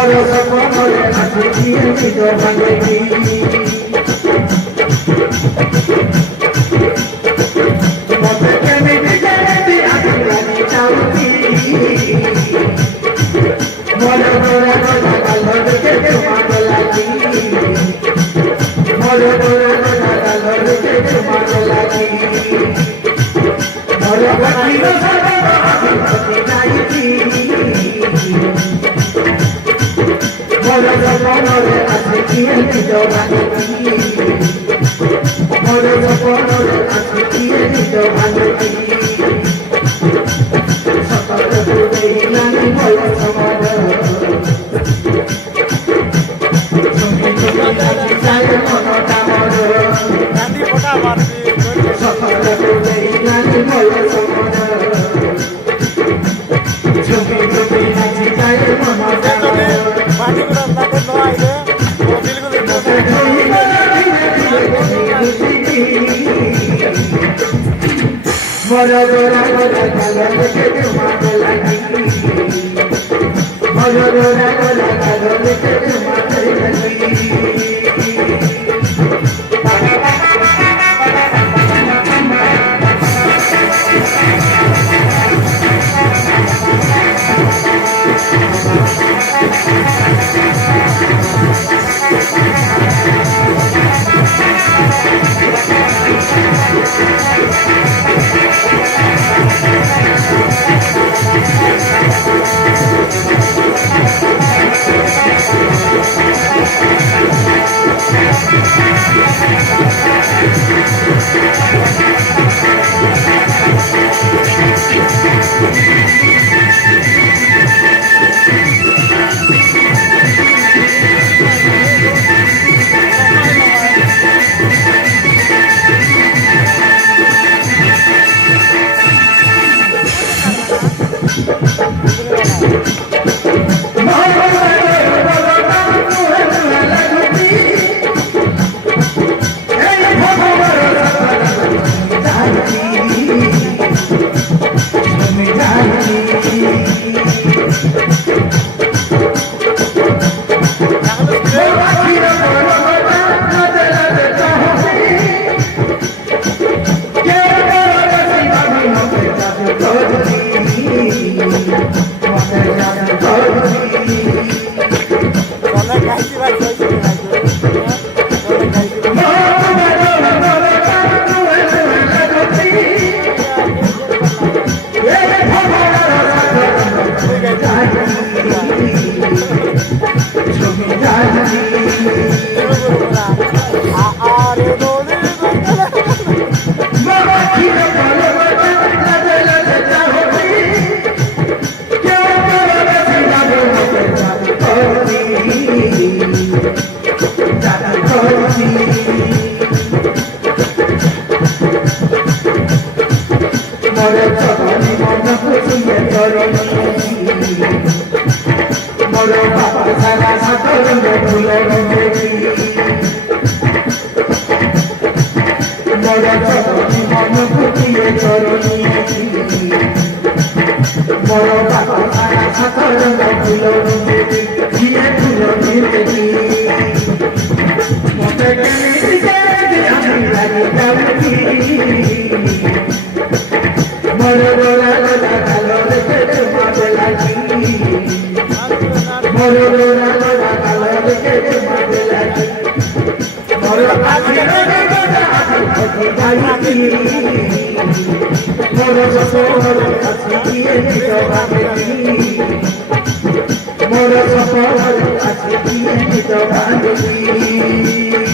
সপনের আছে দিয়ে নিজ ভাঙেনি মতে কেনে নিজে আগে লাগি চাউতি মরে মরে মরে কালো দেখে তোমার লাগি মরে মরে মরে কালো দেখে তোমার লাগি মরে বাকির সর্ব আগে যাইতি মরে সপনের আছে দিয়ে নিজ ভাঙেনি মরে সপনের আছে দিয়ে নিজ ভাঙেনি সকাল করে নানি বলে সমাজ চাই মনটা মর সকাল করে নানি বলে সমাজ ছবি ছবি নাচি চাই মনটা মরা মরা মরা কালো দেখে তোমার লাগি মরা মরা মরা কালো দেখে তোমার লাগি মরো বাবা সারা সাতর ফুল মরো চরণী মন ফুটিয়ে চরণী মরো বাবা সারা সাতর ফুল দিয়ে ফুল দেখি মতে কেনে আমি লাগি যাবি মরো গোলা গোলা কালো দেখে তোমার লাগি মরো গোলা গোলা কালো দেখে তোমার লাগি মরো আগে যাইতি মরো সপর আছে দিয়ে নিজ ভাঙেনি মরো সপর আছে দিয়ে নিজ ভাঙেনি